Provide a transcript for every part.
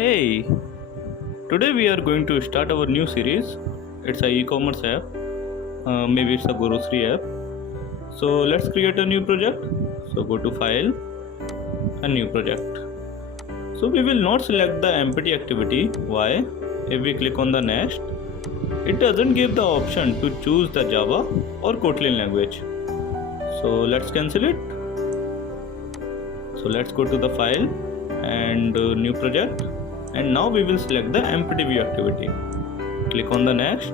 Hey, today we are going to start our new series. It's a e-commerce app. Maybe it's a grocery app. So let's create a new project. So go to File, a new project. So we will not select the empty activity. Why? If we click on the next, it doesn't give the option to choose the Java or Kotlin language. So let's cancel it. So let's go to the file and new project, and now we will select the empty view activity. Click on the next,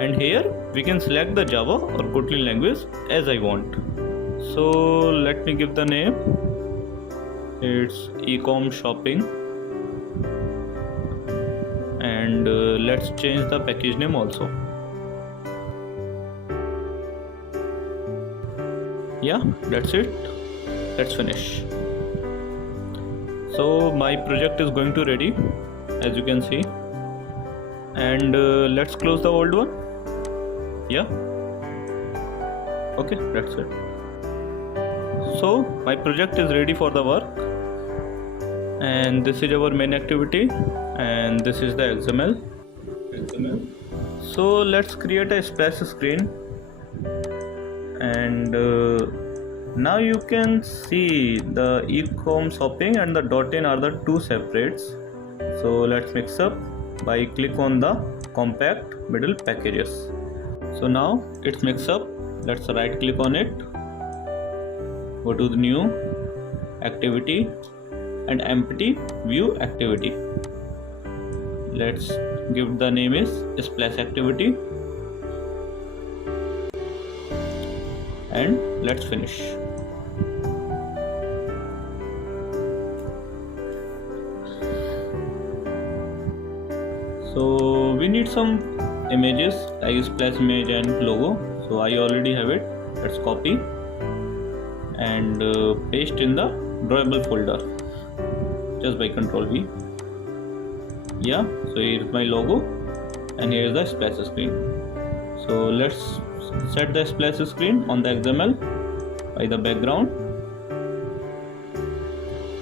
and here we can select the Java or Kotlin language as I want. So let me give the name. It's ecom shopping, and let's change the package name also. Yeah, that's it. Let's finish. So my project is going to ready, as you can see, and let's close the old one. Yeah, okay, that's it. So my project is ready for the work, and this is our main activity, and this is the XML. So let's create a splash screen, and now you can see the ecom shopping and the .in are the two separates. So let's mix up by click on the compact middle packages. So now it's mixed up. Let's right click on it, go to the new activity and empty view activity. Let's give the name is splash activity, and let's finish. So we need some images like splash image and logo. So I already have it. Let's copy and paste in the drawable folder just by Ctrl V. Yeah, so here is my logo and here is the splash screen. So let's set the splash screen on the XML by the background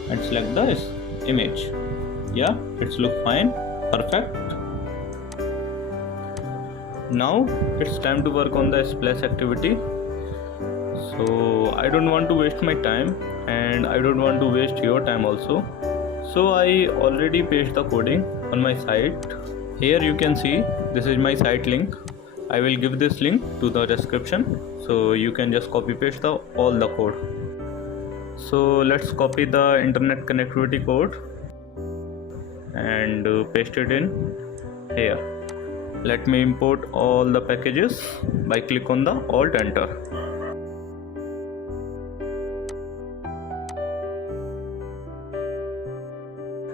and select the image. Yeah, it's look fine, perfect. Now it's time to work on the splash activity. So I don't want to waste my time, and I don't want to waste your time also. So I already pasted the coding on my site. Here you can see this is my site link. I will give this link to the description, so you can just copy paste all the code. So let's copy the internet connectivity code and paste it in here. Let me import all the packages by click on the Alt Enter.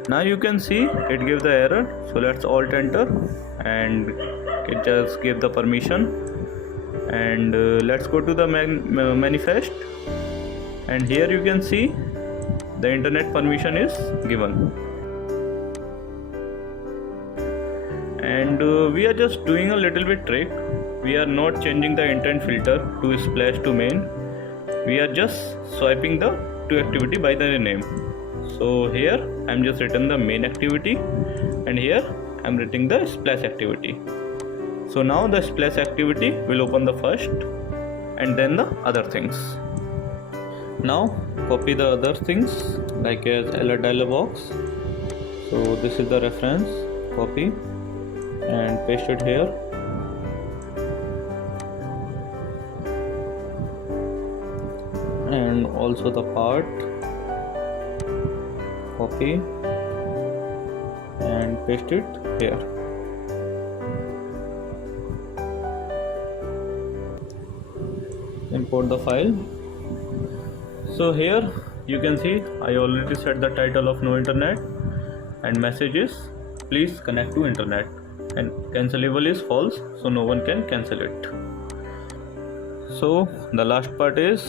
Now you can see it gives the error. So let's Alt Enter, and it just give the permission. And let's go to the manifest, and here you can see the internet permission is given. And we are just doing a little bit trick. We are not changing the intent filter to splash to main. We are just swiping the to activity by the name. So here I'm just written the main activity, and here I'm writing the splash activity. So now the splash activity will open the first and then the other things. Now copy the other things like as alert dialog box. So this is the reference, copy and paste it here. And also the part, copy and paste it here. Import the file. So here you can see I already set the title of no internet, and message is please connect to internet, and cancelable is false, so no one can cancel it. So the last part is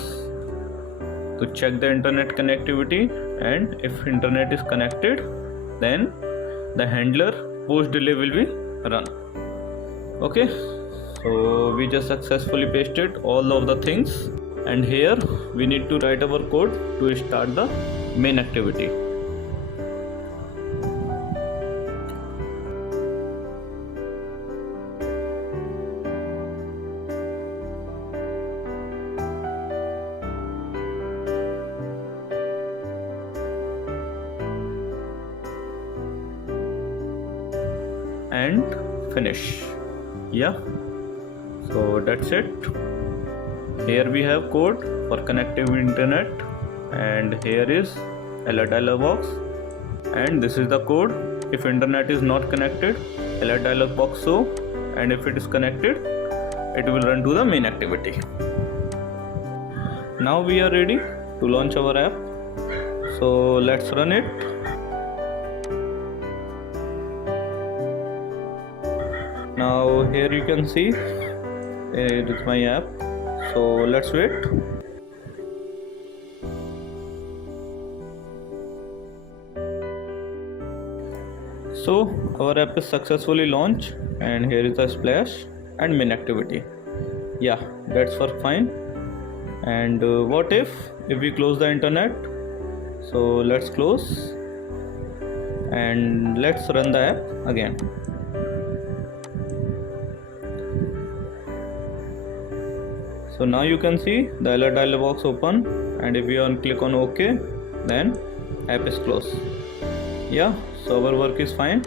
to check the internet connectivity, and if internet is connected, then the handler post delay will be run. Okay, so we just successfully pasted all of the things, and here we need to write our code to start the main activity. and finish. Yeah, so that's it. Here we have code for connecting internet, and here is alert dialog box, and this is the code. If internet is not connected, alert dialog box show, and if it is connected, it will run to the main activity. Now we are ready to launch our app, so let's run it. Now here you can see it is my app, so let's wait. So our app is successfully launched, and here is the splash and main activity. Yeah, that's work fine. And what if we close the internet? So let's close and let's run the app again. So now you can see the alert dialog box open, and if you click on OK, then app is closed. Yeah, so our work is fine.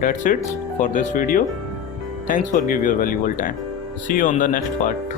That's it for this video. Thanks for giving your valuable time. See you on the next part.